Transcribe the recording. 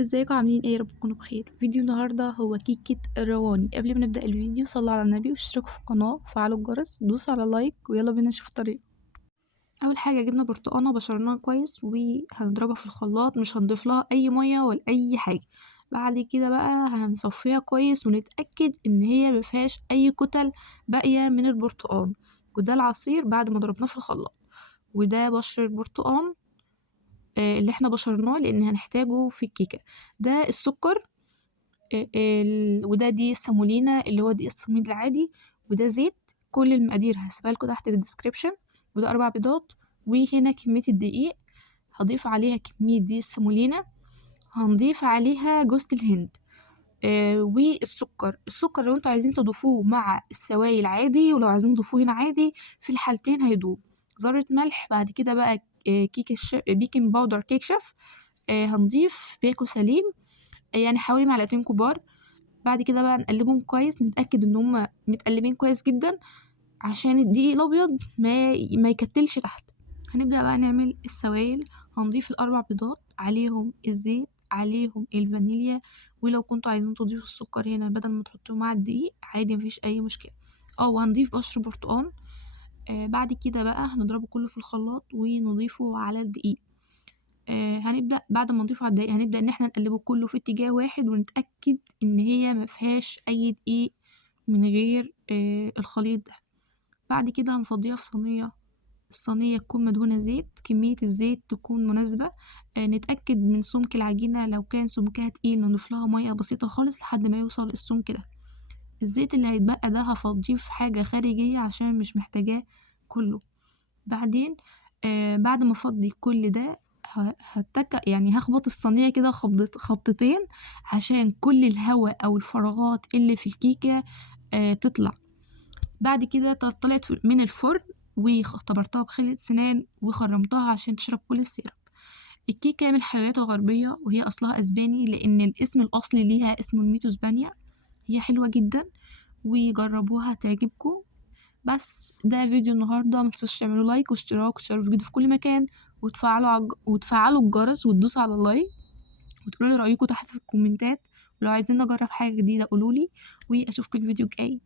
ازيكم عاملين ايه؟ يا رب تكونوا بخير. فيديو النهارده هو كيكة الرواني. قبل ما نبدأ الفيديو صلوا على النبي واشتركوا في القناة وفعلوا الجرس ودوسوا على لايك ويلا بينا نشوف الطريقة. اول حاجة جبنا برتقانة بشرناها كويس وهنضربها في الخلاط، مش هنضيف لها اي مية ولا اي حاجة. بعد كده بقى هنصفيها كويس ونتأكد ان هي مفيهاش اي كتل باقية من البرتقان. وده العصير بعد ما ضربناه في الخلاط، وده بشر البرتقان اللي احنا بشرناه لان هنحتاجه في الكيكة. ده السكر، وده دي السامولينا اللي هو دي السميد العادي، وده زيت. كل المقادير هسيبها لكم تحت في الديسكريبشن. وده 4 بيضات، وهنا كمية الدقيق هضيف عليها كمية دي السامولينا، هنضيف عليها جوز الهند. والسكر لو انتوا عايزين تضيفوه مع السوائل عادي، ولو عايزين تضيفوه هنا عادي، في الحالتين هيدوب. ذرة ملح. بعد كده بقى بيكنج باودر كيك شيف. هنضيف بيكو سليم، يعني حوالي معلقتين كبار. بعد كده بقى نقلبهم كويس، نتأكد ان هما متقلبين كويس جدا عشان الدقيق الابيض ما يكتلش تحت. هنبدأ بقى نعمل السوائل. هنضيف ال4 بيضات، عليهم الزيت، عليهم الفانيليا. ولو كنتوا عايزين تضيفوا السكر هنا بدل ما تحطوه مع الدقيق عادي، مفيش اي مشكلة. وهنضيف قشر برتقان. بعد كده بقى هنضربه كله في الخلاط ونضيفه على الدقيق. هنبدأ بعد ما نضيفه على الدقيق هنبدأ ان احنا نقلبه كله في اتجاه واحد، ونتأكد ان هي مفيهاش اي دقيق من غير الخليط ده. بعد كده هنفضيها في صينية. الصينية تكون مدهونة زيت، كمية الزيت تكون مناسبة. نتأكد من سمك العجينة، لو كان سمكها تقيل نضيف لها مية بسيطة خالص لحد ما يوصل السمك ده. الزيت اللي هيتبقى ده هفضيه في حاجة خارجية عشان مش محتاجاه كله. بعدين بعد ما افضي كل ده يعني هخبط الصينية كده خبطتين عشان كل الهواء او الفراغات اللي في الكيكة تطلع. بعد كده طلعت من الفرن واختبرتها بخلة سنان وخرمتها عشان تشرب كل السيرب. الكيكة من الحلويات الغربية، وهي أصلها أسباني لأن الاسم الأصلي ليها اسمه الميتو اسبانيا. هي حلوة جدا وجربوها تعجبكم. بس ده فيديو النهارده، متنسوش تعملوا لايك واشتراك وتشتركوا في فيديو في كل مكان، وتفعلوا الجرس وتدوسوا على اللايك، وتقولوا لي رأيكم تحت في الكومنتات. ولو عايزين نجرب حاجة جديدة قولولي، واشوفكم الفيديو الجاي.